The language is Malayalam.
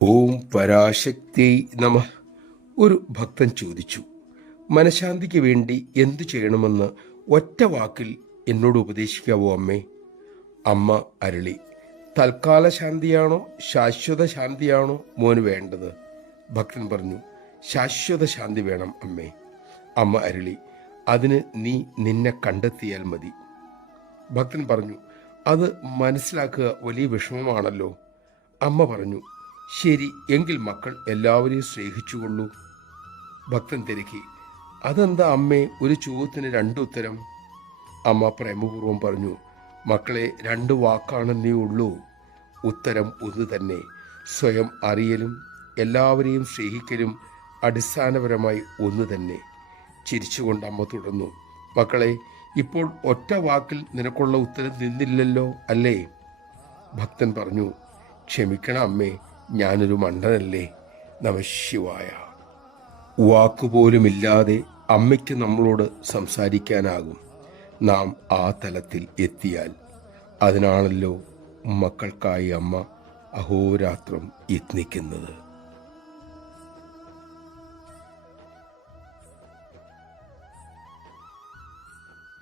ഓം പരാശക്തി നമ. ഒരു ഭക്തൻ ചോദിച്ചു, മനഃശാന്തിക്ക് വേണ്ടി എന്തു ചെയ്യണമെന്ന് ഒറ്റ വാക്കിൽ എന്നോട് ഉപദേശിക്കാവോ അമ്മേ? അമ്മ അരുളി, തൽക്കാല ശാന്തിയാണോ ശാശ്വത ശാന്തിയാണോ മോന് വേണ്ടത്? ഭക്തൻ പറഞ്ഞു, ശാശ്വത ശാന്തി വേണം അമ്മേ. അമ്മ അരുളി, അതിന് നീ നിന്നെ കണ്ടെത്തിയാൽ മതി. ഭക്തൻ പറഞ്ഞു, അത് മനസ്സിലാക്കുക വലിയ വിഷമമാണല്ലോ. അമ്മ പറഞ്ഞു, ശരി, എങ്കിൽ മക്കൾ എല്ലാവരെയും സ്നേഹിച്ചുകൊള്ളൂ. ഭക്തൻ തിരക്കി, അതെന്താ അമ്മേ ഒരു ചോദ്യത്തിന് രണ്ടുത്തരം? അമ്മ പ്രേമപൂർവം പറഞ്ഞു, മക്കളെ, 2 വാക്കാണെന്നേ ഉള്ളൂ. ഉത്തരം ഒന്ന് തന്നെ. സ്വയം അറിയലും എല്ലാവരെയും സ്നേഹിക്കലും അടിസ്ഥാനപരമായി ഒന്ന് തന്നെ. ചിരിച്ചുകൊണ്ട് അമ്മ തുടർന്നു, മക്കളെ, ഇപ്പോൾ ഒറ്റ വാക്കിൽ നിനക്കുള്ള ഉത്തരം നിന്നില്ലല്ലോ അല്ലേ? ഭക്തൻ പറഞ്ഞു, ക്ഷമിക്കണം അമ്മേ, ഞാനൊരു മണ്ടനല്ലേ. നമഃശിവായ. വാക്കുപോലുമില്ലാതെ അമ്മയ്ക്ക് നമ്മളോട് സംസാരിക്കാനാകും, നാം ആ തലത്തിൽ എത്തിയാൽ. അതിനാണല്ലോ മക്കൾക്കായി അമ്മ അഹോരാത്രം യത്നിക്കുന്നത്.